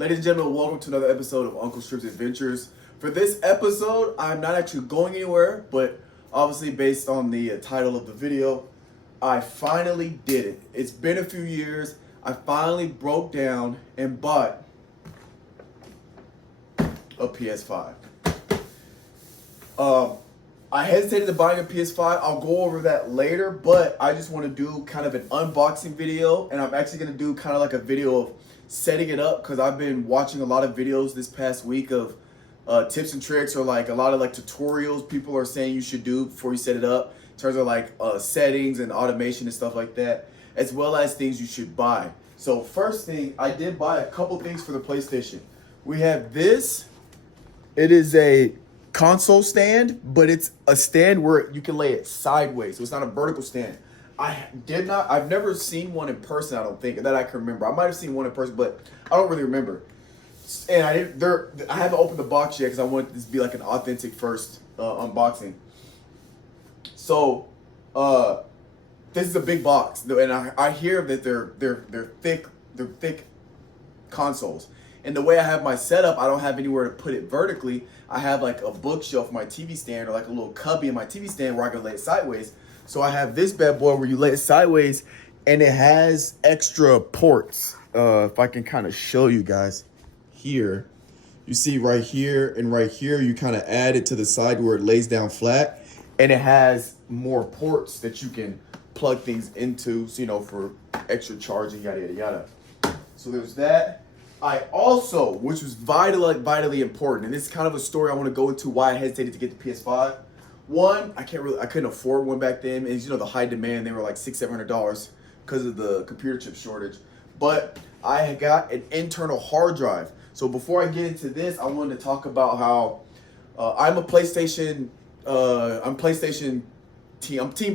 Ladies and gentlemen, welcome to another episode of Uncle Strib's Adventures. For this episode, I'm not actually going anywhere, but obviously based on the title of the video, I finally did it. It's been a few years. I finally broke down and bought a PS5. I hesitated to buying a PS5. I'll go over that later, but I just want to do kind of an unboxing video, and I'm actually going to do kind of like a video of setting it up because I've been watching a lot of videos this past week of tips and tricks, or like a lot of like tutorials people are saying you should do before you set it up in terms of like settings and automation and stuff like that, as well as things you should buy. So first thing, I did buy a couple things for the PlayStation. We have this. It is a console stand, but it's a stand where you can lay it sideways, so it's not a vertical stand. I've never seen one in person, I don't think, that I can remember. I might have seen one in person, but I don't really remember. And I haven't opened the box yet because I want this to be like an authentic first unboxing. So this is a big box, and I hear that they're thick consoles. And the way I have my setup, I don't have anywhere to put it vertically. I have like a bookshelf in my TV stand, or like a little cubby in my TV stand where I can lay it sideways. So I have this bad boy where you lay it sideways, and it has extra ports. If I can kind of show you guys here, you see right here and right here, you kind of add it to the side where it lays down flat, and it has more ports that you can plug things into, so, you know, for extra charging, yada, yada, yada. So there's that. I also, which was vitally important, and this is kind of a story I want to go into why I hesitated to get the PS5. One, I couldn't afford one back then. And the high demand, they were like $600-700 because of the computer chip shortage. But I got an internal hard drive. So before I get into this, I wanted to talk about how I'm a PlayStation. I'm Team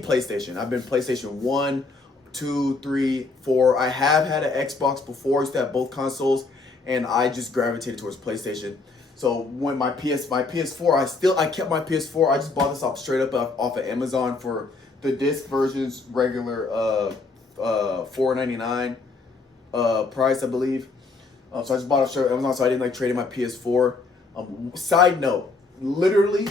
PlayStation. I've been PlayStation 1, 2, 3, 4. I have had an Xbox before. I used to have both consoles, and I just gravitated towards PlayStation. So when my PS4, I kept my PS4. I just bought this off of Amazon for the disc version's regular $4.99 price, I believe. So I just bought it straight off Amazon, so I didn't like trade in my PS4. Side note, literally,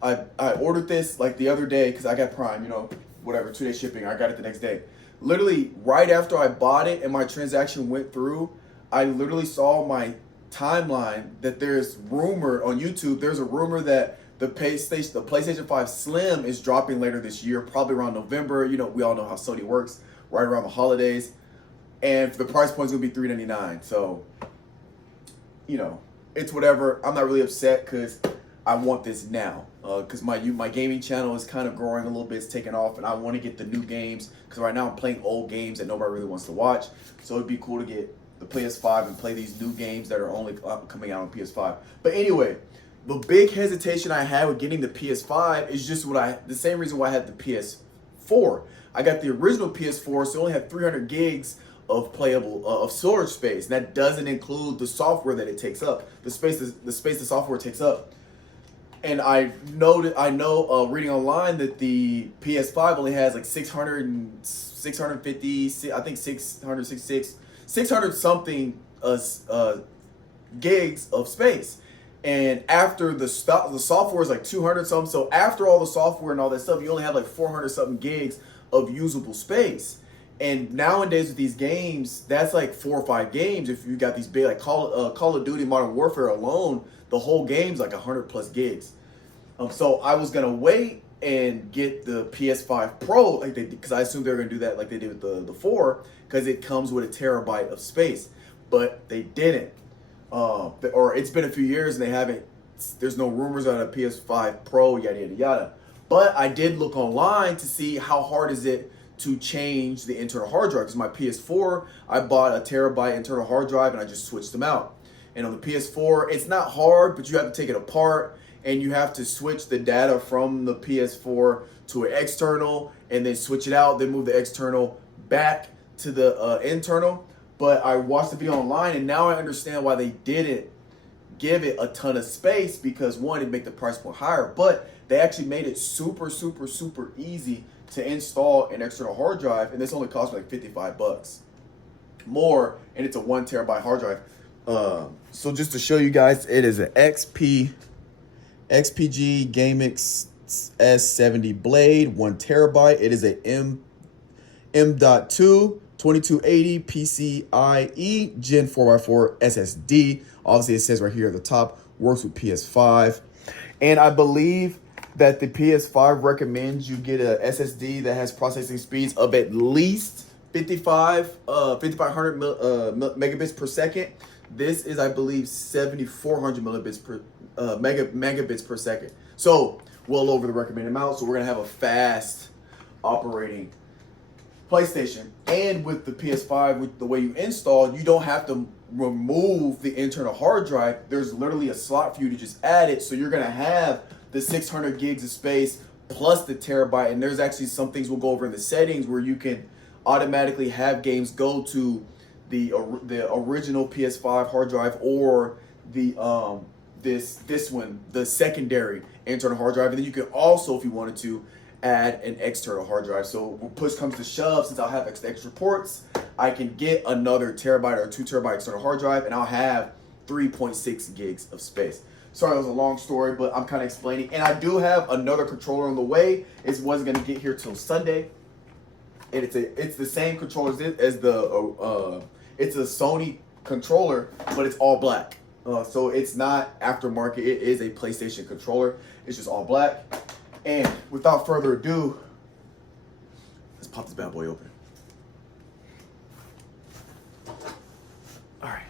I ordered this like the other day because I got Prime, 2-day shipping. I got it the next day. Literally, right after I bought it and my transaction went through, I literally saw my timeline that there's rumor on YouTube. There's a rumor that the PlayStation 5 Slim is dropping later this year, probably around November. We all know how Sony works, right around the holidays. And the price point is going to be $399. So, it's whatever. I'm not really upset because I want this now. Because my gaming channel is kind of growing a little bit. It's taking off, and I want to get the new games. Because right now I'm playing old games that nobody really wants to watch. So it'd be cool to get the PS5 and play these new games that are only coming out on PS5. But anyway, the big hesitation I had with getting the PS5 is just the same reason why I had the PS4. I got the original PS4, so it only had 300 gigs of playable of storage space. And that doesn't include the software that it takes up, the space the software takes up. And I know reading online that the PS5 only has like 650, I think 666, 600 something gigs of space. And after the software is like 200 something. So after all the software and all that stuff, you only have like 400 something gigs of usable space. And nowadays with these games, that's like 4 or 5 games. If you got these big, like Call of Duty Modern Warfare alone, the whole game's like 100 plus gigs. So I was gonna wait and get the PS5 Pro, because I assumed they were gonna do that like they did with the 4, because it comes with a terabyte of space. But they didn't. Or it's been a few years and they haven't. There's no rumors on a PS5 Pro, yada yada yada. But I did look online to see how hard is it to change the internal hard drive. Because my PS4, I bought a terabyte internal hard drive and I just switched them out. And on the PS4, it's not hard, but you have to take it apart and you have to switch the data from the PS4 to an external and then switch it out, then move the external back to the internal. But I watched the video online and now I understand why they didn't give it a ton of space, because one, it'd make the price point higher, but they actually made it super, super, super easy to install an external hard drive, and this only cost me like $55 more, and it's a 1 terabyte hard drive. So just to show you guys, it is an XPG GameX S70 blade, 1 TB. It is a M.2 2280 PCIe Gen 4x4 SSD. Obviously, it says right here at the top, works with PS5. And I believe that the PS5 recommends you get a SSD that has processing speeds of at least 5500 megabits per second. This is, I believe, 7400 megabits per second. So well over the recommended amount. So we're gonna have a fast operating PlayStation. And with the PS5, with the way you install, you don't have to remove the internal hard drive. There's literally a slot for you to just add it. So you're gonna have the 600 gigs of space plus the terabyte. And there's actually some things we'll go over in the settings where you can automatically have games go to the original PS5 hard drive, or the this one, the secondary internal hard drive. And then you can also, if you wanted to, add an external hard drive. So when push comes to shove, since I'll have extra ports, I can get another terabyte or 2 TB external hard drive, and I'll have 3.6 gigs of space. Sorry, that was a long story, but I'm kind of explaining. And I do have another controller on the way. It wasn't going to get here till Sunday. And it's the same controller as the it's a Sony controller, but it's all black. So it's not aftermarket. It is a PlayStation controller. It's just all black. And without further ado, let's pop this bad boy open. All right.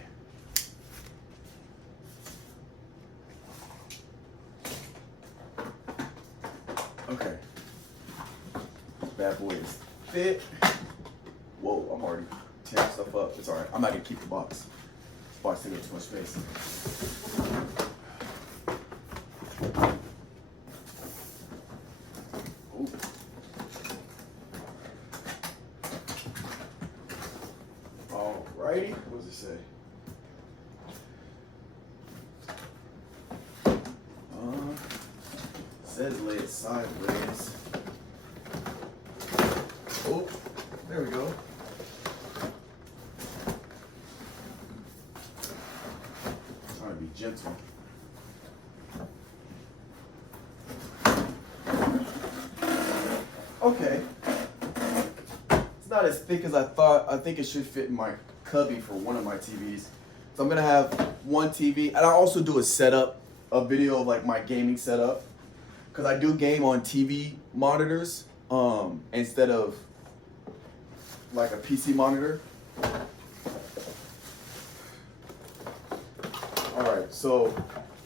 Okay. This bad boy is thick. Whoa, I'm already tearing stuff up. It's all right. I'm not gonna keep the box. This box taking up too much space. Alrighty, what does it say? Says lay it sideways. Oh, there we go. Trying to be gentle. Okay. It's not as thick as I thought. I think it should fit in my cubby for one of my TVs. So I'm gonna have one TV, and I also do a video of like my gaming setup, because I do game on TV monitors instead of like a PC monitor. All right, so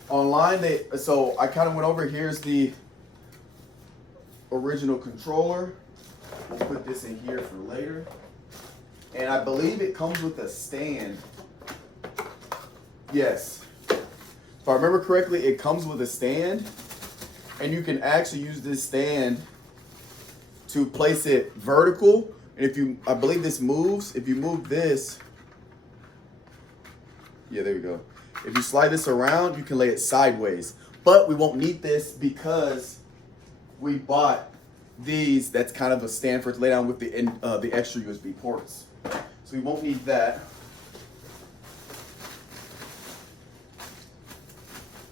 online so I kind of went over. Here's the original controller. We'll put this in here for later. And I believe it comes with a stand. Yes. If I remember correctly, it comes with a stand. And you can actually use this stand to place it vertical. And I believe this moves. If you move this, yeah, there we go. If you slide this around, you can lay it sideways. But we won't need this because we bought these. That's kind of a stand for it to lay down with the extra USB ports. So we won't need that.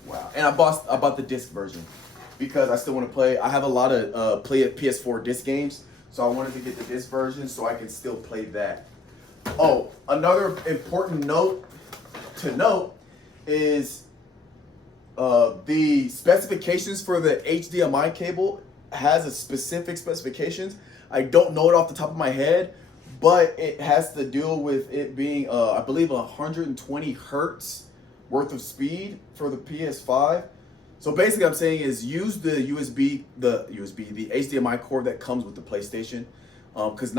Wow. And I bought the disc version because I still want to play. I have a lot of PS4 disc games, so I wanted to get the disc version so I can still play that. Oh, another important note to note is the specifications for the HDMI cable has a specific specifications. I don't know it off the top of my head, but it has to deal with it being, I believe, 120 hertz worth of speed for the PS5. So basically, I'm saying is use the HDMI cord that comes with the PlayStation, because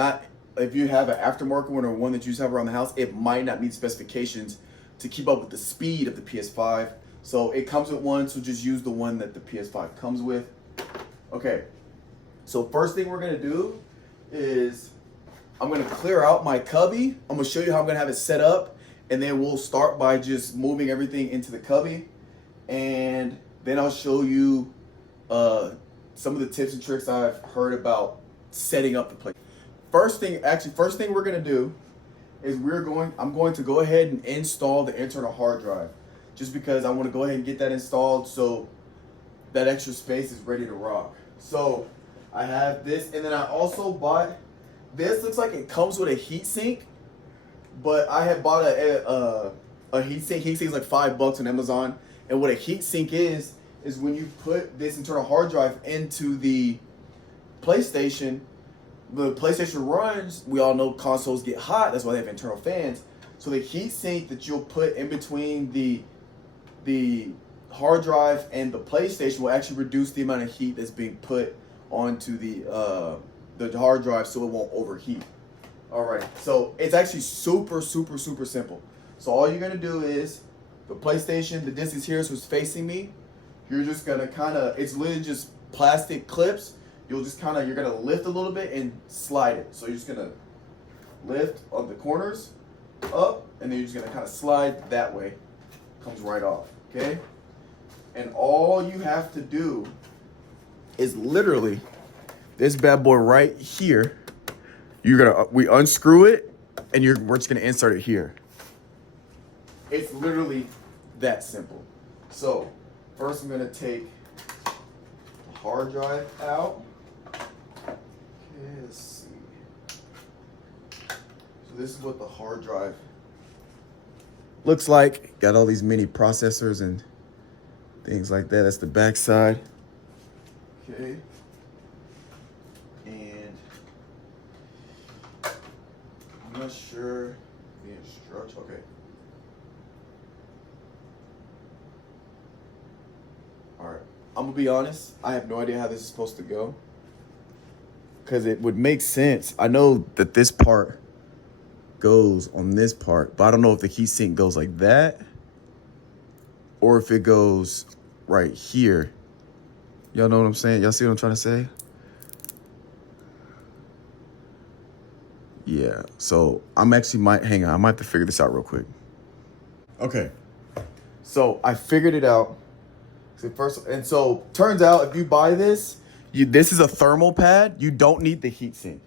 if you have an aftermarket one or one that you just have around the house, it might not meet specifications to keep up with the speed of the PS5. So it comes with one, so just use the one that the PS5 comes with. Okay, so first thing we're gonna do is I'm gonna clear out my cubby. I'm gonna show you how I'm gonna have it set up, and then we'll start by just moving everything into the cubby, and then I'll show you some of the tips and tricks I've heard about setting up the place. First thing we're gonna do is I'm going to go ahead and install the internal hard drive, just because I want to go ahead and get that installed so that extra space is ready to rock. So I have this, and then I also bought this. Looks like it comes with a heat sink, but I had bought a heat sink. Heat sink is like $5 on Amazon, and what a heat sink is when you put this internal hard drive into the PlayStation. The PlayStation runs, we all know consoles get hot, that's why they have internal fans. So the heat sink that you'll put in between the hard drive and the PlayStation will actually reduce the amount of heat that's being put onto the hard drive, so it won't overheat. All right, so it's actually super simple. So all you're gonna do is, the PlayStation, the disc is here, so it's facing me. You're just gonna it's literally just plastic clips. You're gonna lift a little bit and slide it. So you're just gonna lift on the corners up, and then you're just gonna kind of slide that way. Comes right off, okay? And all you have to do is literally this bad boy right here. We unscrew it, and we're just gonna insert it here. It's literally that simple. So first I'm gonna take the hard drive out. Let's see. So this is what the hard drive looks like. Got all these mini processors and things like that. That's the back side. Okay. And I'm not sure the instruction. Okay. All right. I'm gonna be honest. I have no idea how this is supposed to go, because it would make sense. I know that this part goes on this part, but I don't know if the heatsink goes like that or if it goes right here. Y'all know what I'm saying? Y'all see what I'm trying to say? Yeah, so I might have to figure this out real quick. Okay, so I figured it out. So turns out if you buy this, this is a thermal pad. You don't need the heatsink.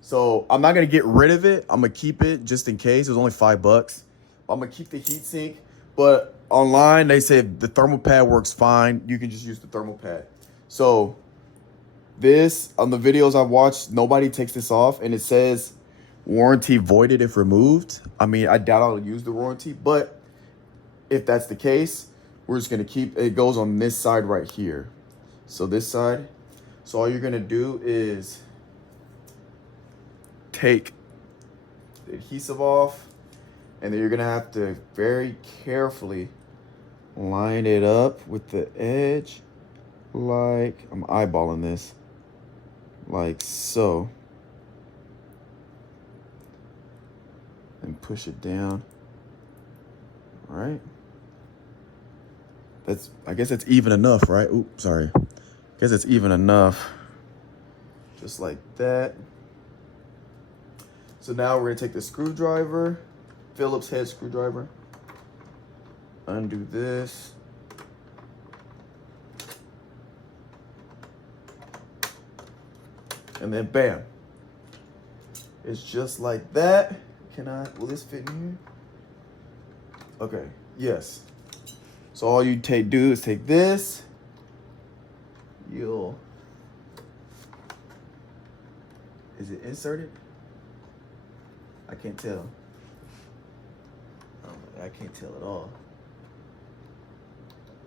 So I'm not gonna get rid of it. I'm gonna keep it just in case. It was only $5. I'm gonna keep the heatsink. But online they say if the thermal pad works fine, you can just use the thermal pad. So this, on the videos I've watched, nobody takes this off, and it says warranty voided if removed. I mean, I doubt I'll use the warranty, but if that's the case, we're just gonna keep it. Goes on this side right here. So this side. So all you're gonna do is take the adhesive off, and then you're gonna have to very carefully line it up with the edge, like, I'm eyeballing this, like so, and push it down. All right. I guess that's even enough, right? Oops, sorry. I guess it's even enough. Just like that. So now we're gonna take the screwdriver, Phillips head screwdriver, undo this. And then bam. It's just like that. Will this fit in here? Okay, yes. So all you do is take this. Is it inserted? I can't tell. Oh, I can't tell at all.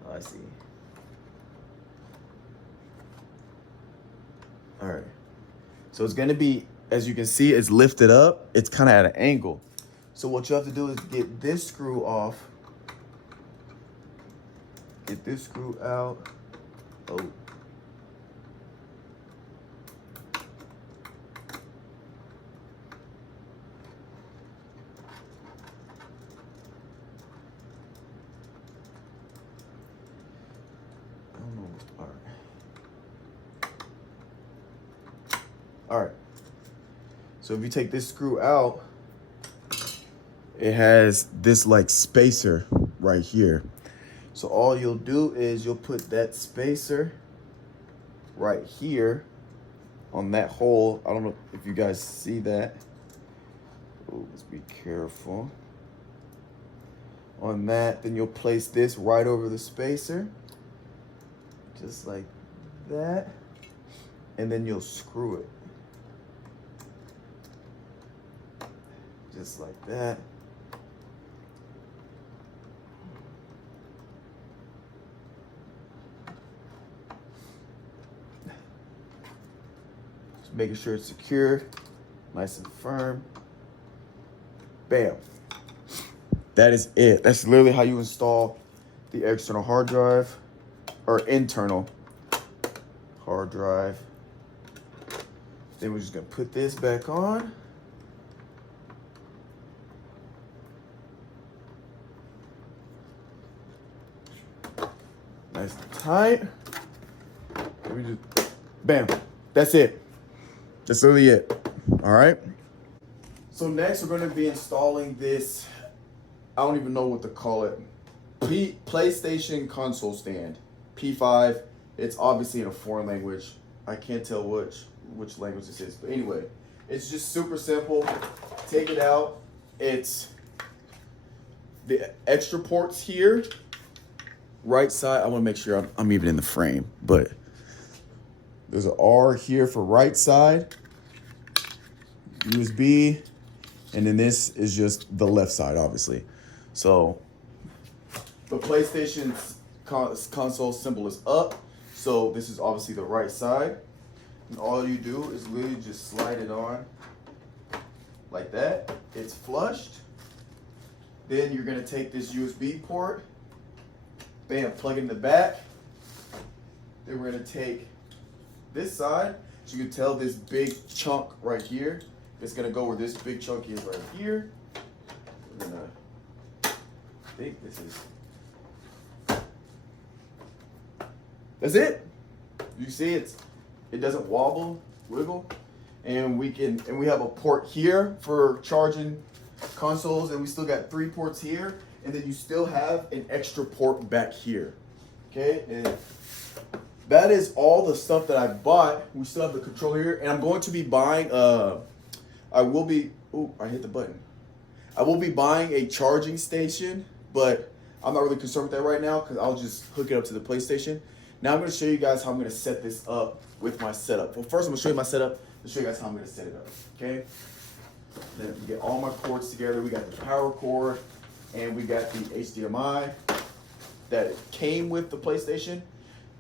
Oh, I see. All right. So it's gonna be, as you can see, it's lifted up. It's kind of at an angle. So what you have to do is get this screw off. Get this screw out. Oh. All right. So if you take this screw out, it has this like spacer right here. So all you'll do is you'll put that spacer right here on that hole. I don't know if you guys see that. Oh, let's be careful on that. Then you'll place this right over the spacer, just like that, and then you'll screw it just like that. Just making sure it's secure, nice and firm. Bam. That is it. That's literally how you install the external hard drive, or internal hard drive. Then we're just gonna put this back on. Nice and tight. And we just, bam. That's it. That's literally it. All right. So next we're gonna be installing this, I don't even know what to call it, PlayStation console stand, P5. It's obviously in a foreign language. I can't tell which language this is, but anyway, it's just super simple. Take it out. It's the extra ports here. Right side, I want to make sure I'm even in the frame, but there's an R here for right side, USB, and then this is just the left side, obviously. So the PlayStation's console symbol is up, so this is obviously the right side. And all you do is literally just slide it on like that. It's flushed. Then you're gonna take this USB port, bam, plug it in the back. Then we're gonna take this side. So you can tell this big chunk right here, it's gonna go where this big chunk is right here. We're gonna, I think this is, that's it. You see it doesn't wobble, wiggle. And we have a port here for charging consoles, and we still got 3 ports here, and then you still have an extra port back here. Okay, and that is all the stuff that I bought. We still have the controller here, and I'm going to be buying I will be buying a charging station, but I'm not really concerned with that right now because I'll just hook it up to the PlayStation. Now I'm going to show you guys how I'm going to set this up with my setup. Well, first I'm going to show you my setup to show you guys how I'm going to set it up. Okay, then we get all my cords together. We got the power cord, and we got the HDMI that came with the PlayStation.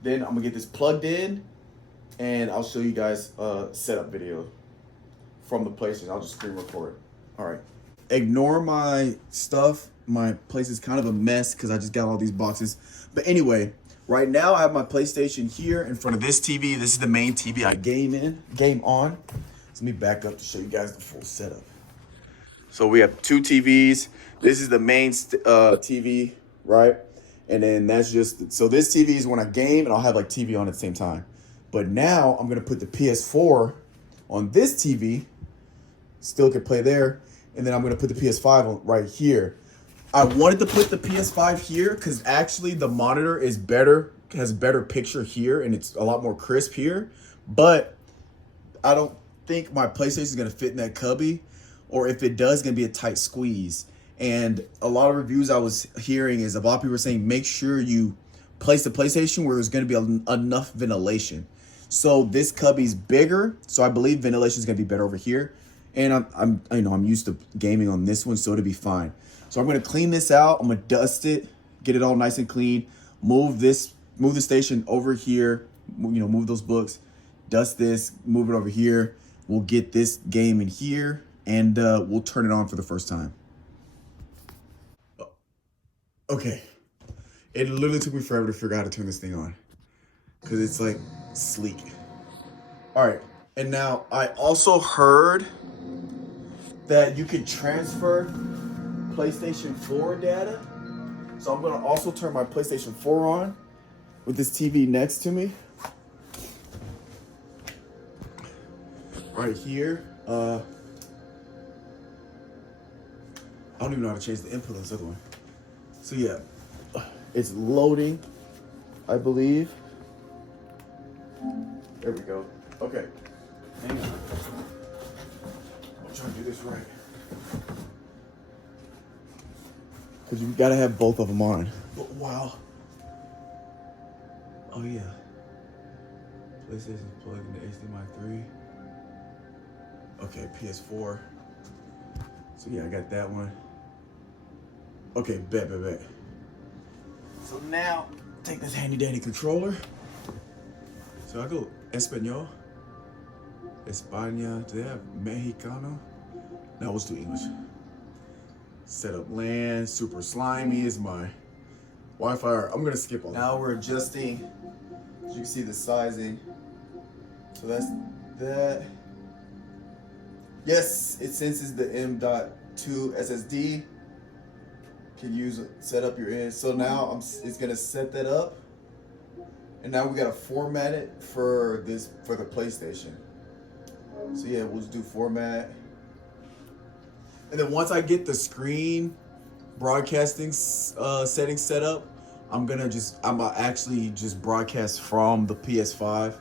Then I'm gonna get this plugged in, and I'll show you guys a setup video from the PlayStation. I'll just screen record. All right. Ignore my stuff. My place is kind of a mess because I just got all these boxes. But anyway, right now I have my PlayStation here in front of this TV. This is the main TV I game on. So let me back up to show you guys the full setup. So we have 2 TVs. This is the main TV, right? And then that's just, so this TV is when I game, and I'll have like TV on at the same time. But now I'm gonna put the PS4 on this TV, still can play there, and then I'm gonna put the PS5 on right here. I wanted to put the PS5 here because actually the monitor is better, has better picture here, and it's a lot more crisp here. But I don't think my PlayStation is gonna fit in that cubby, or if it does, it's gonna be a tight squeeze. And a lot of reviews I was hearing is a lot of people are saying, make sure you place the PlayStation where there's going to be enough ventilation. So this cubby's bigger, so I believe ventilation is going to be better over here. And I'm used to gaming on this one, so it'll be fine. So I'm going to clean this out. I'm going to dust it, get it all nice and clean. Move the station over here. Move those books. Dust this. Move it over here. We'll get this game in here, and we'll turn it on for the first time. Okay, it literally took me forever to figure out how to turn this thing on because it's like sleek. All right, and now I also heard that you can transfer PlayStation 4 data. So I'm gonna also turn my PlayStation 4 on with this TV next to me. Right here. I don't even know how to change the input on this other one. So yeah, it's loading, I believe. There we go. Okay, hang on. I'm trying to do this right. Because you gotta have both of them on. But wow. Oh yeah. PlayStation's plugged into HDMI 3. Okay, PS4. So yeah, I got that one. Okay, bet. So now, take this handy dandy controller. So I go Espanol. España. Do they have Mexicano? No, let's do English. Set up LAN. Super slimy is my Wi-Fi. I'm gonna skip all that. Now we're adjusting. As you can see the sizing. So that's that. Yes, it senses the M.2 SSD. Can use set up your end. So now it's gonna set that up, and now we gotta format it for the PlayStation. So yeah, we'll just do format, and then once I get the screen broadcasting settings set up, I'm actually just broadcast from the PS5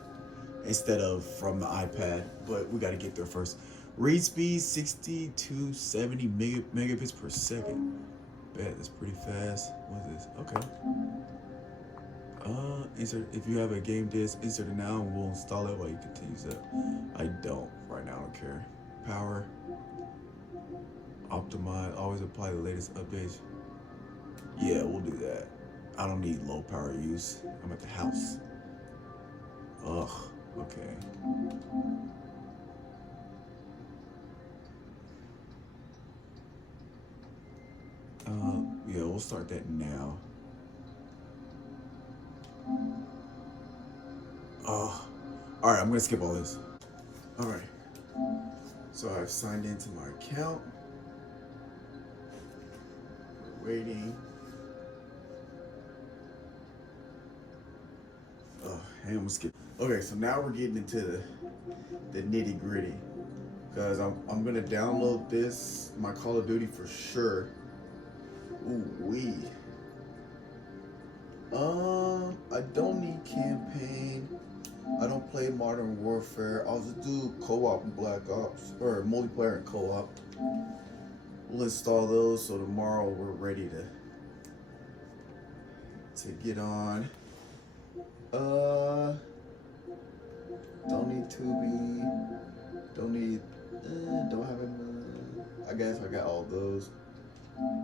instead of from the iPad. But we gotta get there first. Read speed 60 to 70 megabits per second. Bet that's pretty fast. What is this? Okay. Insert if you have a game disc, insert it now and we'll install it while you continue that. I don't right now. I don't care. Power. Optimize. Always apply the latest updates. Yeah, we'll do that. I don't need low power use. I'm at the house. Ugh. Okay. Yeah, we'll start that now. All right, I'm gonna skip all this. All right, so I've signed into my account. We're waiting. Oh, hang on, we'll skip. Okay, so now we're getting into the nitty gritty. Because I'm gonna download this, my Call of Duty for sure. Ooh wee. I don't need campaign. I don't play Modern Warfare. I'll just do co-op and Black Ops, or multiplayer and co-op. We'll install those so tomorrow we're ready to get on. Don't need Tubi. Don't need. Don't have enough. I guess I got all those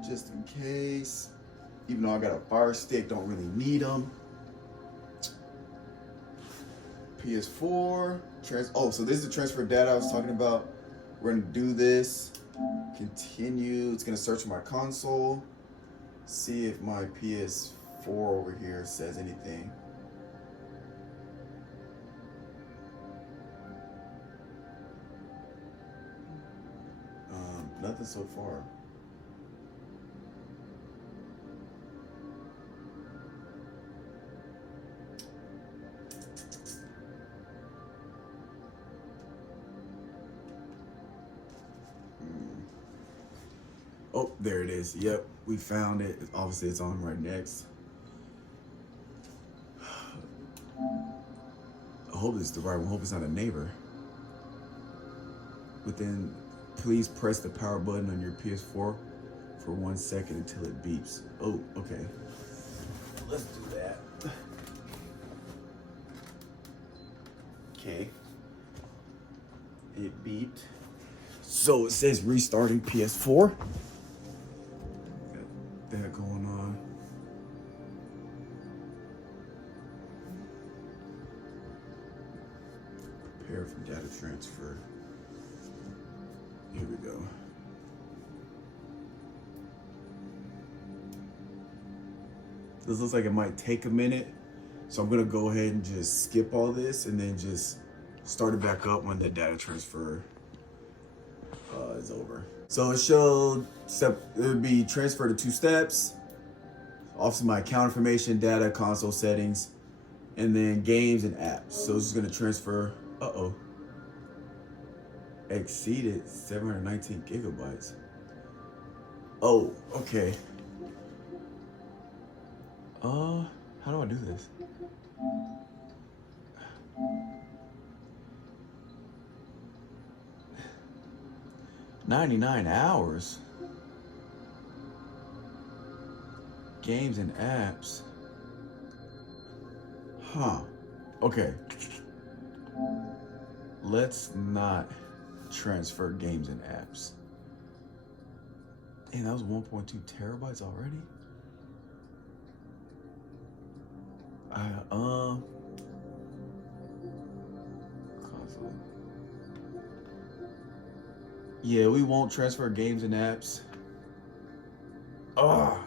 just in case. Even though I got a Fire Stick, don't really need them. PS4. So this is the transfer data I was talking about. We're gonna do this. Continue. It's gonna search my console. See if my PS4 over here says anything. Nothing so far. Oh, there it is. Yep, we found it. Obviously, it's on right next. I hope it's the right one. I hope it's not a neighbor. Within, please press the power button on your PS4 for 1 second until it beeps. Oh, okay. Let's do that. Okay. It beeped. So it says restarting PS4. Got that going on. Prepare for data transfer. Here we go. This looks like it might take a minute. So I'm gonna go ahead and just skip all this and then just start it back up when the data transfer is over. So it showed it would be transferred to 2 steps. Obviously my account information, data, console settings, and then games and apps. So it's just gonna transfer, exceeded 719 gigabytes. Oh, okay. How do I do this? $99. games and apps. Huh. Okay. Let's not transfer games and apps. Dang, that was 1.2 terabytes already? Console. Yeah, we won't transfer games and apps. Ah.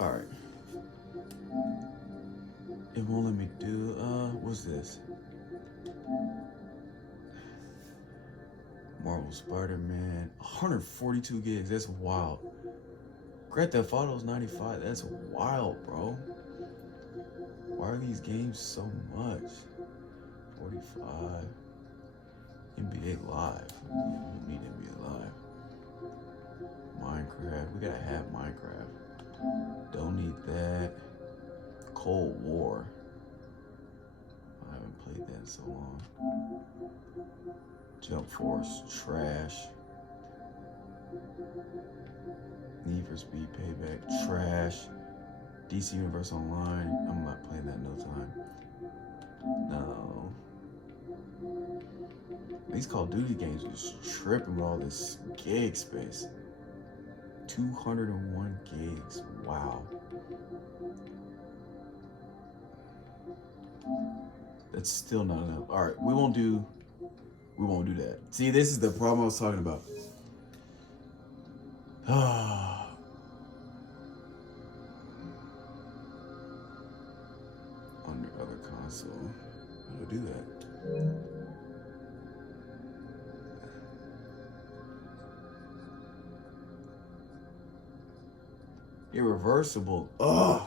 Alright. It won't let me do, what's this? Marvel Spider-Man, 142 gigs, that's wild. Grand Theft Auto's 95, that's wild, bro. Why are these games so much? 45. NBA Live, we need NBA Live. Minecraft, we gotta have Minecraft. Don't need that. Cold War. I haven't played that in so long. Jump Force, trash. Need for Speed Payback, trash. DC Universe Online, I'm not playing that no time. No. These Call of Duty games was tripping with all this gig space. 201 gigs, wow. That's still not enough. All right, we won't do that. See, this is the problem I was talking about. On the other console, how do I do that? Irreversible. Ugh,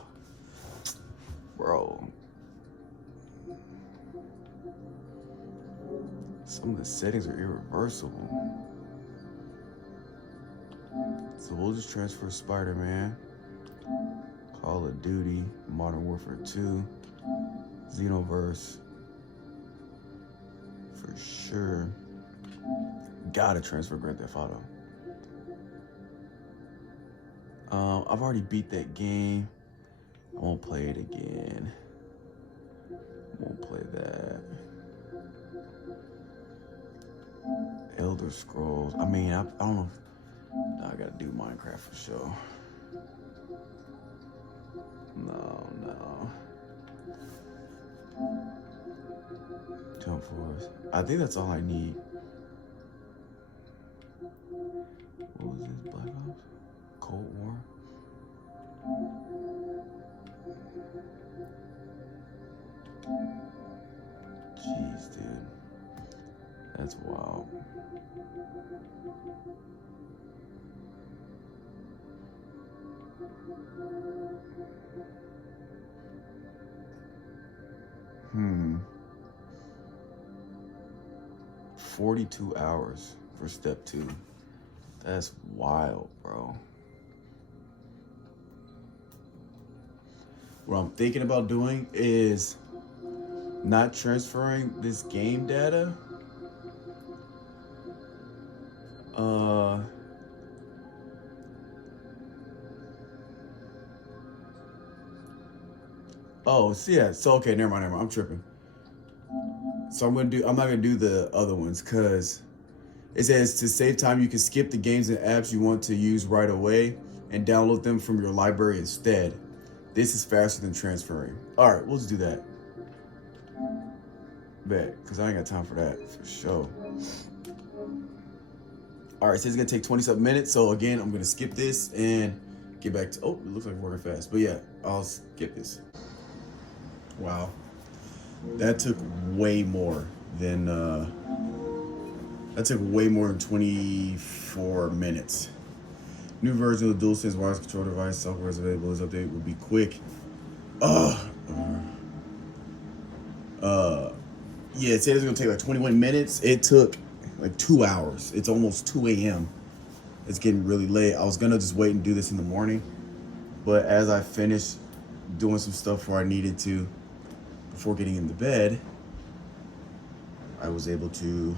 bro. Some of the settings are irreversible. So we'll just transfer Spider-Man, Call of Duty, Modern Warfare 2, Xenoverse, for sure. Gotta transfer Grand Theft Auto. I've already beat that game. I won't play it again. Won't play that. Elder Scrolls. I mean, I don't know. No, I gotta do Minecraft for sure. No. Jump Force. I think that's all I need. What was this? Black Ops? Cold War? Jeez, dude. That's wild. Hmm. 42 hours for step 2. That's wild, bro. What I'm thinking about doing is not transferring this game data. Oh, so yeah. So okay, never mind. I'm tripping. So I'm not gonna do the other ones because it says to save time, you can skip the games and apps you want to use right away and download them from your library instead. This is faster than transferring. All right, we'll just do that. Bet, because I ain't got time for that for sure. All right, it says it's gonna take 27 minutes. So again, I'm gonna skip this and get back to, oh, it looks like we're working fast. But yeah, I'll skip this. Wow. That took way more than 24 minutes. New version of the DualSense wireless control device software is available. This update will be quick. Yeah, it said it's gonna take like 21 minutes. It took like 2 hours. It's almost 2 a.m. It's getting really late. I was gonna just wait and do this in the morning, but as I finished doing some stuff where I needed to before getting into bed, I was able to,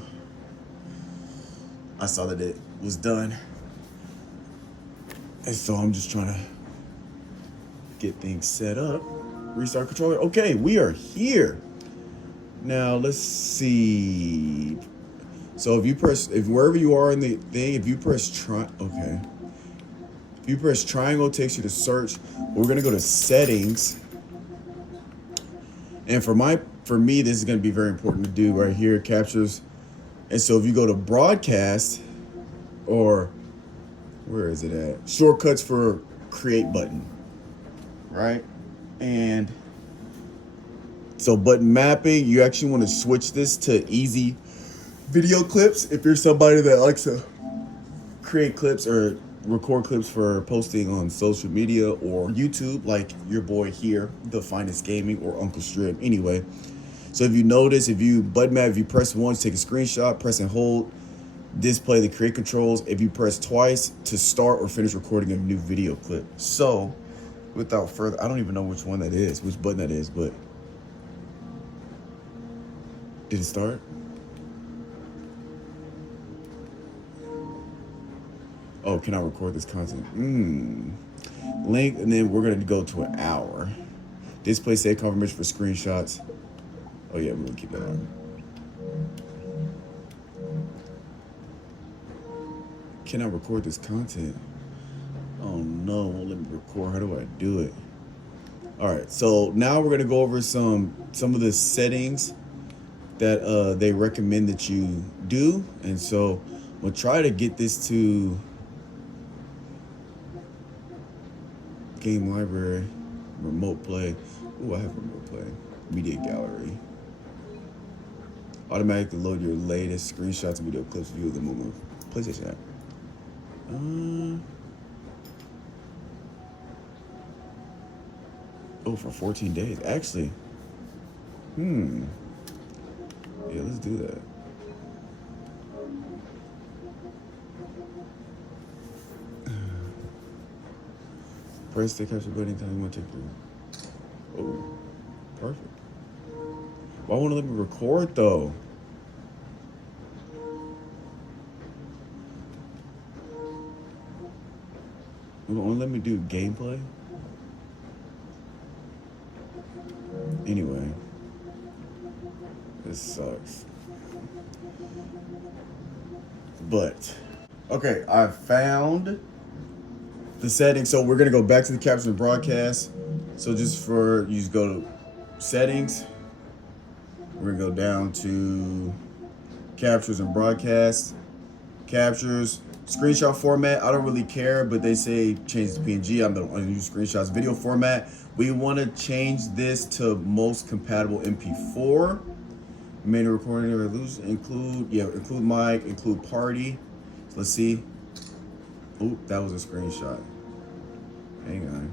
I saw that it was done. And so I'm just trying to get things set up. Restart controller. Okay, we are here. Now let's see. So if wherever you are in the thing, if you press if you press triangle, it takes you to search. We're gonna go to settings. And for me, this is gonna be very important to do right here, captures. And so if you go to broadcast, or where is it at? Shortcuts for create button, right? And so button mapping, you actually want to switch this to easy video clips if you're somebody that likes to create clips or record clips for posting on social media or YouTube, like your boy here, The Finest Gaming, or Uncle Strib. Anyway, so if you notice, if you button map, if you press once, take a screenshot, press and hold, display the create controls. If you press twice to start or finish recording a new video clip. So without further, I don't even know which one that is, which button that is, but did it start? Oh, can I record this content? Link, and then we're gonna go to an hour. Display save confirmation for screenshots. Oh yeah, we're gonna keep that on. Can I record this content? Oh no, won't let me record. How do I do it? All right, so now we're gonna go over some of the settings that they recommend that you do, and so we'll try to get this to game library, remote play. Ooh, I have remote play. Media gallery. Automatically load your latest screenshots and video clips. View them on the PlayStation app. Oh, for 14 days. Actually, yeah, let's do that. Press the capture button anytime you want to take the. Oh, perfect. Why won't it let me record though? It won't let me do gameplay. Anyway, this sucks. But okay, I found the settings. So we're gonna go back to the captions and broadcast. So just for you, just go to settings. We're gonna go down to captures and broadcast. Captures, screenshot format. I don't really care, but they say change to PNG. I'm gonna use screenshots. Video format. We want to change this to most compatible MP4. Main recording resolution include mic, include party. So let's see. Oop, that was a screenshot. Hang on.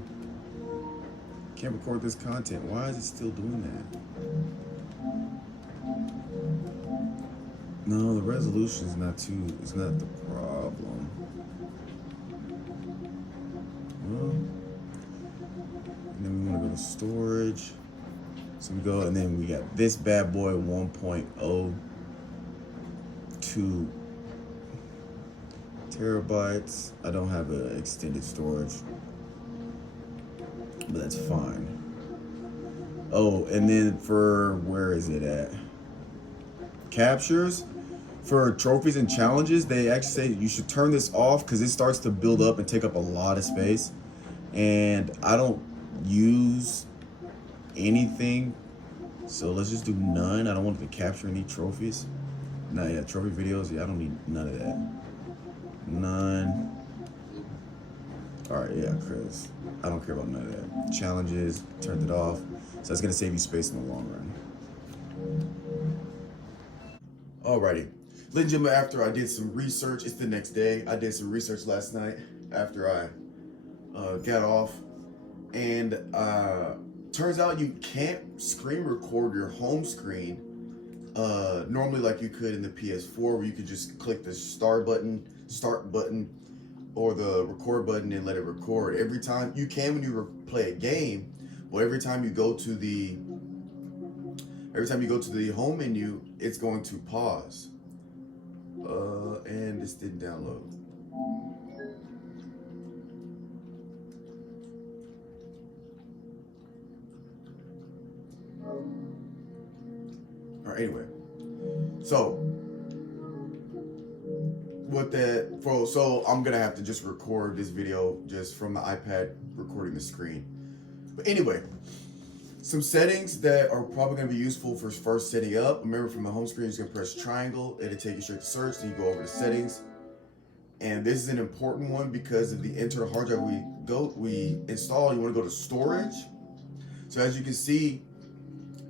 Can't record this content. Why is it still doing that? No, the resolution is it's not the problem. Well, and then we want to go to storage. So we go, and then we got this bad boy 1.02 terabytes. I don't have an extended storage, but that's fine. Oh, and then where is it at? Captures. For trophies and challenges, they actually say you should turn this off because it starts to build up and take up a lot of space. And I don't use anything, so let's just do none. I don't want to capture any trophies. Trophy videos. Yeah, I don't need none of that. None. All right, yeah, Chris. I don't care about none of that. Challenges, turned it off. So that's gonna save you space in the long run. Alrighty. Ladies and gentlemen, after I did some research, it's the next day. I did some research last night after I got off. And turns out you can't screen record your home screen normally like you could in the PS4, where you could just click the start button, or the record button and let it record. Every time you can when you play a game, but every time you go to the home menu, it's going to pause. And this didn't download. right, anyway. So with that, so I'm gonna have to just record this video just from the iPad, recording the screen. But anyway, some settings that are probably gonna be useful for first setting up. Remember, from the home screen, you're gonna press triangle. It'll take you straight to search. Then you go over to settings. And this is an important one because of the internal hard drive we install. You want to go to storage. So as you can see,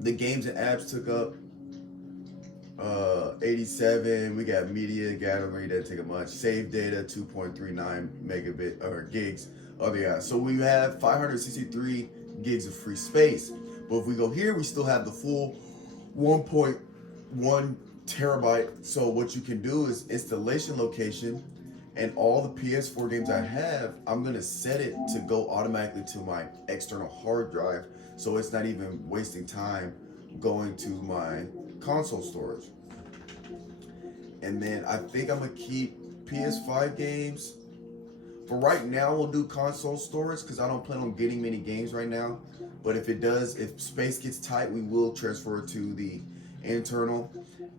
the games and apps took up 87. We got media gallery, that take up much. Save data 2.39 megabit or gigs. Other guys. So we have 563 gigs of free space. But if we go here, we still have the full 1.1 terabyte. So what you can do is installation location, and all the PS4 games I have, I'm gonna set it to go automatically to my external hard drive, so it's not even wasting time going to my console storage. And then I think I'm gonna keep PS5 games. For right now, we'll do console storage because I don't plan on getting many games right now. But if space gets tight, we will transfer it to the internal,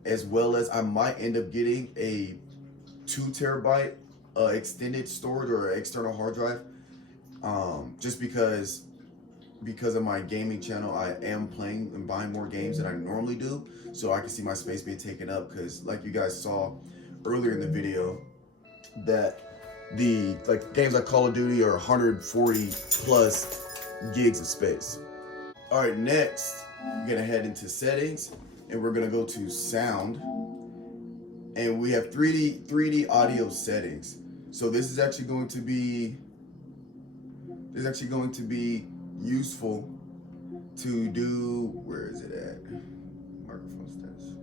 as well as I might end up getting a 2 terabyte extended storage or external hard drive. Just because of my gaming channel, I am playing and buying more games than I normally do, so I can see my space being taken up. Because like you guys saw earlier in the video, that the games like Call of Duty are 140 plus gigs of space. All right, next we're gonna head into settings, and we're gonna go to sound, and we have 3D audio settings. So this is actually going to be useful to do. Where is it at? Microphone status.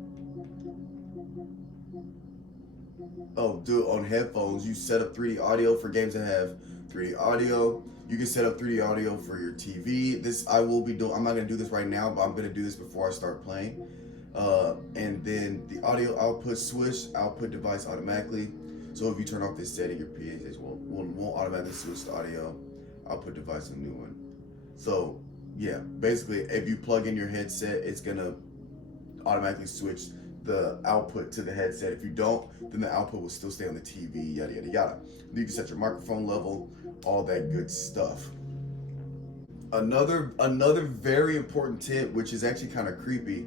Oh, do it on headphones. You set up 3D audio for games that have 3D audio. You can set up 3D audio for your TV. This I will be doing. I'm not gonna do this right now, but I'm gonna do this before I start playing. And then the audio output switch, output device automatically. So if you turn off this setting, your PA won't automatically switch to audio. Output device, a new one. So yeah, basically, if you plug in your headset, it's gonna automatically switch the output to the headset. If you don't, then the output will still stay on the TV, yada, yada, yada. You can set your microphone level, all that good stuff. Another very important tip, which is actually kind of creepy,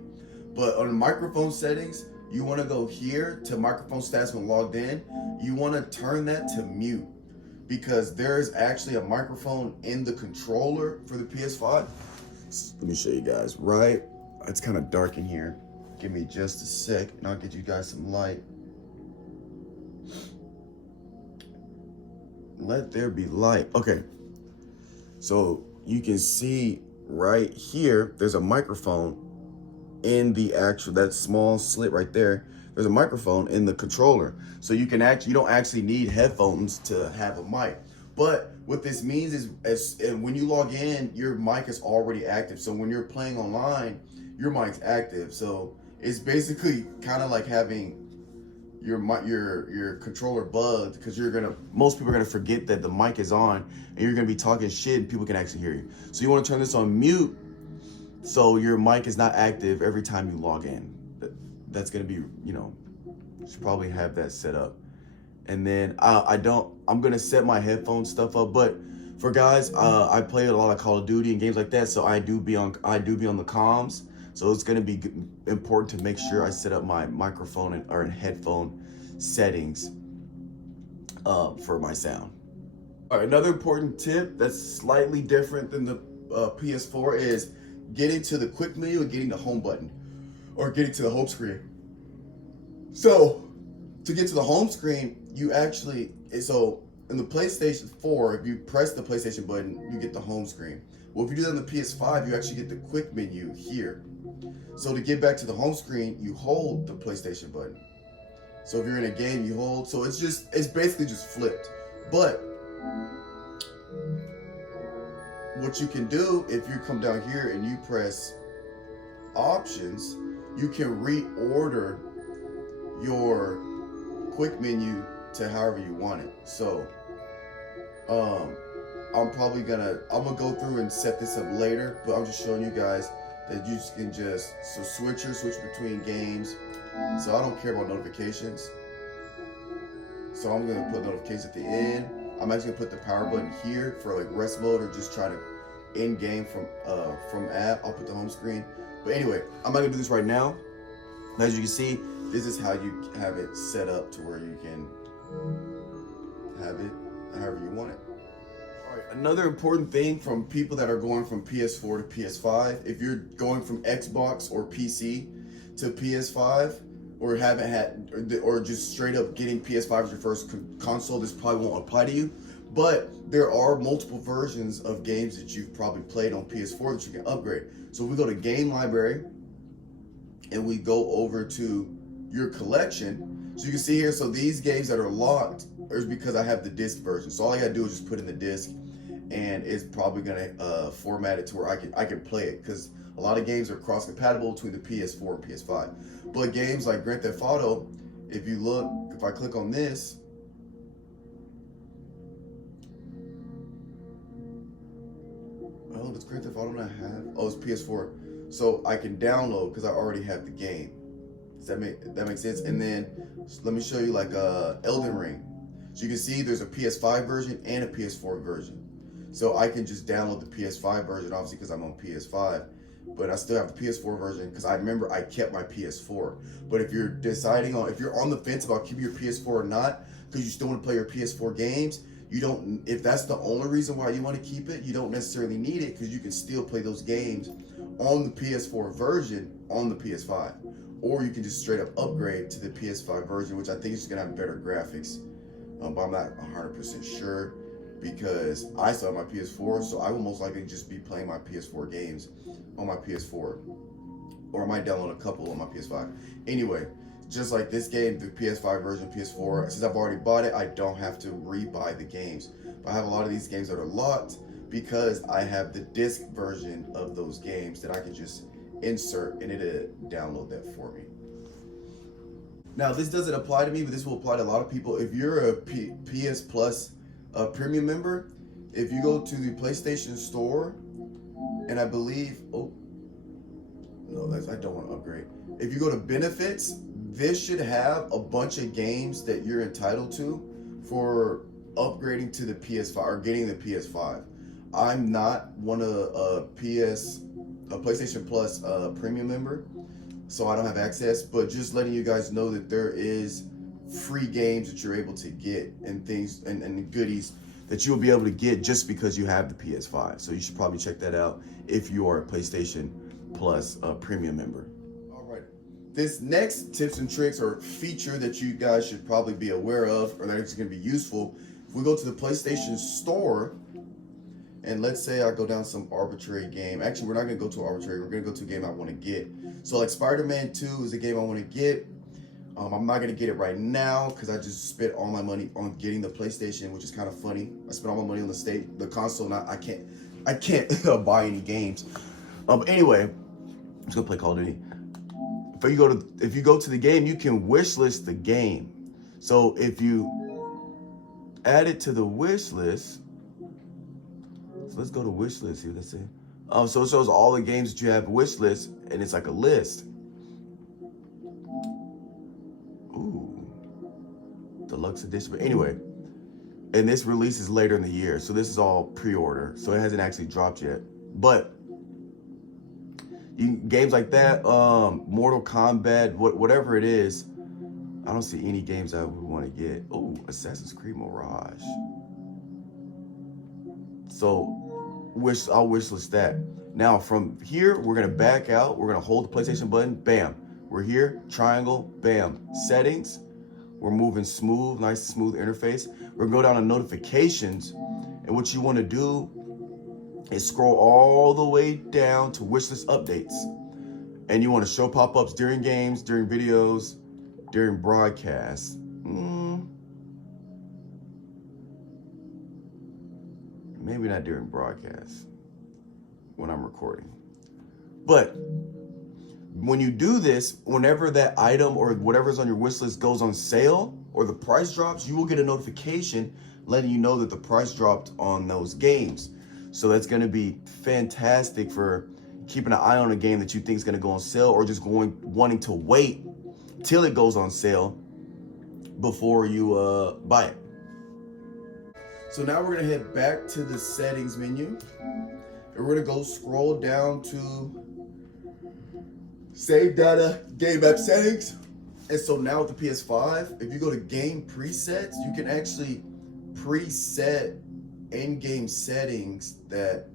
but on microphone settings, you want to go here to microphone stats when logged in. You want to turn that to mute, because there is actually a microphone in the controller for the PS5. Let me show you guys, right? It's kind of dark in here. Give me just a sec and I'll get you guys some light. Let there be light. Okay, so you can see right here, there's a microphone in the actual, that small slit right there. There's a microphone in the controller. So you don't actually need headphones to have a mic. But what this means is, when you log in, your mic is already active. So when you're playing online, your mic's active. So it's basically kind of like having your controller bugged, because most people are gonna forget that the mic is on, and you're gonna be talking shit and people can actually hear you. So you want to turn this on mute, so your mic is not active every time you log in. That's gonna be, you should probably have that set up. And then I'm gonna set my headphone stuff up, but for guys, I play a lot of Call of Duty and games like that, so I do be on the comms. So it's gonna be important to make sure I set up my microphone or headphone settings for my sound. All right, another important tip that's slightly different than the PS4 is getting to the quick menu and getting the home button, or getting to the home screen. So to get to the home screen, in the PlayStation 4, if you press the PlayStation button, you get the home screen. Well, if you do that on the PS5, you actually get the quick menu here. So to get back to the home screen, you hold the PlayStation button. So if you're in a game, you hold. So it's basically just flipped. But what you can do, if you come down here and you press options, you can reorder your quick menu to however you want it. So I'm gonna go through and set this up later, but I'm just showing you guys that you can just, so switch between games. So I don't care about notifications. So I'm gonna put notifications at the end. I'm actually gonna put the power button here for like rest mode or just trying to end game from app. I'll put the home screen. But anyway, I'm not gonna do this right now. As you can see, this is how you have it set up to where you can have it however you want it. All right, another important thing from people that are going from PS4 to PS5, if you're going from Xbox or PC to PS5, or haven't had, or just straight up getting PS5 as your first console, this probably won't apply to you. But there are multiple versions of games that you've probably played on PS4 that you can upgrade. So if we go to Game Library and we go over to your collection, so you can see here, so these games that are locked is because I have the disc version. So all I gotta do is just put in the disc, and it's probably gonna format it to where I can play it, because a lot of games are cross-compatible between the PS4 and PS5. But games like Grand Theft Auto, if you look, if I click on this, oh, does Grand Theft Auto not have? Oh, it's PS4. So I can download because I already have the game. Does that make sense? And then let me show you like Elden Ring. So you can see there's a PS5 version and a PS4 version. So I can just download the PS5 version, obviously because I'm on PS5. But I still have the PS4 version because I remember I kept my PS4. But if you're deciding on, if you're on the fence about keeping your PS4 or not, because you still want to play your PS4 games, you don't, if that's the only reason why you want to keep it, you don't necessarily need it, because you can still play those games on the PS4 version on the PS5. Or you can just straight up upgrade to the PS5 version, which I think is going to have better graphics. But I'm not 100% sure, because I still have my PS4, so I will most likely just be playing my PS4 games on my PS4, or I might download a couple on my PS5. Anyway, just like this game, the PS5 version, PS4, since I've already bought it, I don't have to re-buy the games. But I have a lot of these games that are locked because I have the disc version of those games that I can just insert and it'll download that for me. Now, this doesn't apply to me, but this will apply to a lot of people. If you're a PS Plus premium member, if you go to the PlayStation Store, and I believe, oh, no, I don't want to upgrade. If you go to benefits, this should have a bunch of games that you're entitled to for upgrading to the PS5 or getting the PS5. I'm not one of a PlayStation Plus premium member, so I don't have access, but just letting you guys know that there is free games that you're able to get and things and goodies that you'll be able to get just because you have the PS5. So you should probably check that out if you are a PlayStation Plus premium member. All right, this next tips and tricks or feature that you guys should probably be aware of, or that is going to be useful. If we go to the PlayStation Store, and let's say I go down some arbitrary game. Actually, we're not going to go to arbitrary. We're going to go to a game I want to get. So like Spider-Man 2 is a game I want to get. I'm not going to get it right now because I just spent all my money on getting the PlayStation, which is kind of funny. I spent all my money on the console. I can't buy any games. Anyway, I'm just going to play Call of Duty. If you go to the game, you can wish list the game. So if you add it to the wish list, so let's go to wish list here. Let's see. So it shows all the games that you have wish list, and it's like a list. Ooh, deluxe edition. But anyway, and this releases later in the year, so this is all pre-order, so it hasn't actually dropped yet. But games like that, Mortal Kombat, whatever it is, I don't see any games I would want to get. Oh, Assassin's Creed Mirage. So I'll wish list that. Now from here, we're gonna back out. We're gonna hold the PlayStation button. Bam. We're here. Triangle. Bam. Settings. We're moving smooth, nice smooth interface. We're gonna go down to notifications, and what you want to do is scroll all the way down to wishlist updates, and you want to show pop-ups during games, during videos, during broadcasts. Maybe not during broadcasts when I'm recording. But when you do this, whenever that item or whatever's on your wish list goes on sale or the price drops, you will get a notification letting you know that the price dropped on those games. So that's going to be fantastic for keeping an eye on a game that you think is going to go on sale, or just wanting to wait till it goes on sale before you buy it. So now we're going to head back to the settings menu, and we're going to go scroll down to save data, game app settings. And so now with the PS5, if you go to game presets, you can actually preset in-game settings that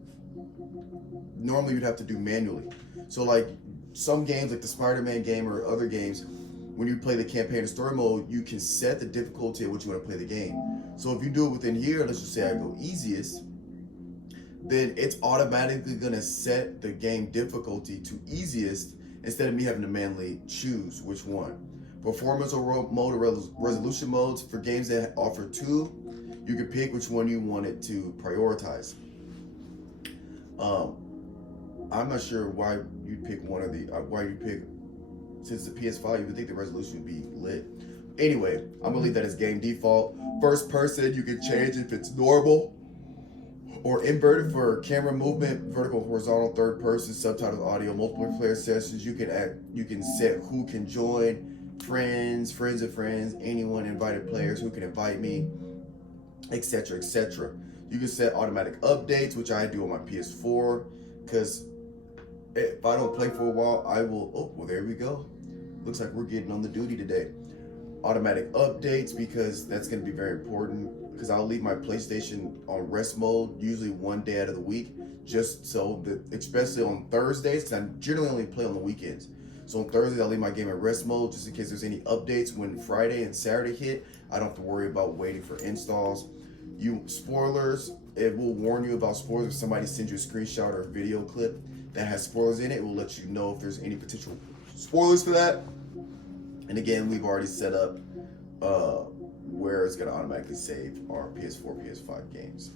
normally you'd have to do manually. So like some games like the Spider-Man game or other games, when you play the campaign and story mode, you can set the difficulty at which you want to play the game. So if you do it within here, let's just say I go easiest, then it's automatically gonna set the game difficulty to easiest instead of me having to manually choose which one. Performance or mode or resolution modes, for games that offer two, you can pick which one you want it to prioritize. I'm not sure why you pick one of the, why you pick, since the PS5, you would think the resolution would be lit. Anyway, I'm gonna leave that as game default. First person, you can change if it's normal or inverted for camera movement, vertical, horizontal, third person, subtitles, audio, multiple player sessions. You can set who can join, friends of friends, anyone, invited players who can invite me, etc., etc. You can set automatic updates, which I do on my PS4, because if I don't play for a while, I will, oh, well, there we go. Looks like we're getting on the duty today. Automatic updates, because that's going to be very important, because I'll leave my PlayStation on rest mode usually one day out of the week, just so that, especially on Thursdays, because I generally only play on the weekends. So on Thursdays, I'll leave my game in rest mode just in case there's any updates. When Friday and Saturday hit, I don't have to worry about waiting for installs. Spoilers, it will warn you about spoilers. If somebody sends you a screenshot or a video clip that has spoilers in it, it will let you know if there's any potential spoilers for that. And again, we've already set up where it's going to automatically save our PS4, PS5 games.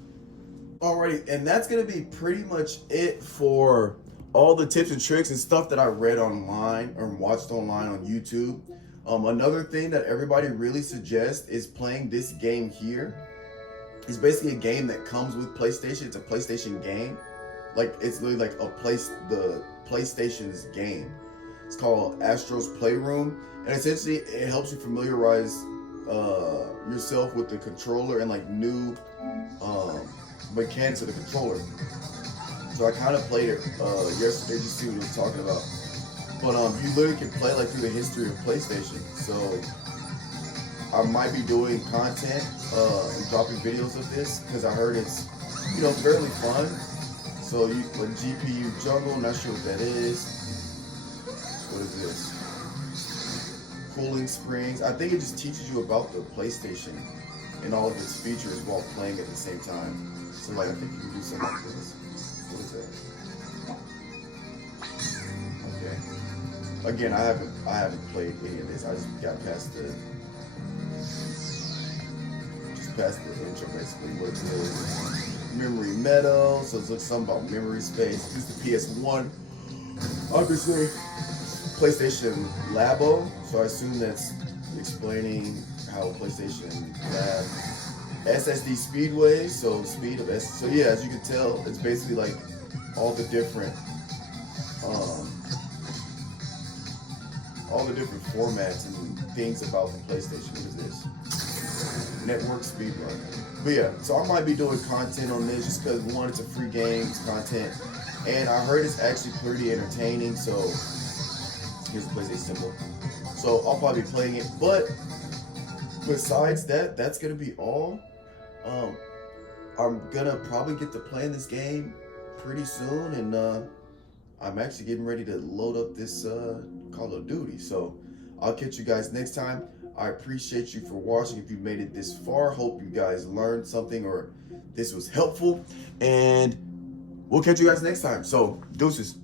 Alrighty, and that's going to be pretty much it for all the tips and tricks and stuff that I read online or watched online on YouTube. Another thing that everybody really suggests is playing this game here. It's basically a game that comes with PlayStation. It's a PlayStation game. Like, it's literally like the PlayStation's game. It's called Astro's Playroom. And essentially, it helps you familiarize yourself with the controller and like new mechanics of the controller. So I kind of played it yesterday just to see what it was talking about. But you literally can play like through the history of PlayStation. So I might be doing content and dropping videos of this because I heard it's, you know, fairly fun. So you like GPU Jungle, not sure what that is. What is this? Cooling Springs. I think it just teaches you about the PlayStation and all of its features while playing at the same time. So like I think you can do something like this. What is that? Okay. Again, I haven't played any of this. I just got past the intro basically. What it is. Memory Meadow. So it looks something about memory space. This is the PS1. Obviously, PlayStation Labo. So I assume that's explaining how PlayStation Lab. SSD Speedway, so speed of S. So yeah, as you can tell, it's basically like all the different formats and things about the PlayStation. What is this? Network speedrun. But yeah, so I might be doing content on this just because one, it's a free game, it's content, and I heard it's actually pretty entertaining. So here's the PlayStation symbol. So I'll probably be playing it, but besides that, that's gonna be all. I'm gonna probably get to playing this game pretty soon, and I'm actually getting ready to load up this Call of Duty. So I'll catch you guys next time. I appreciate you for watching. If you made it this far, hope you guys learned something or this was helpful, and we'll catch you guys next time. So deuces.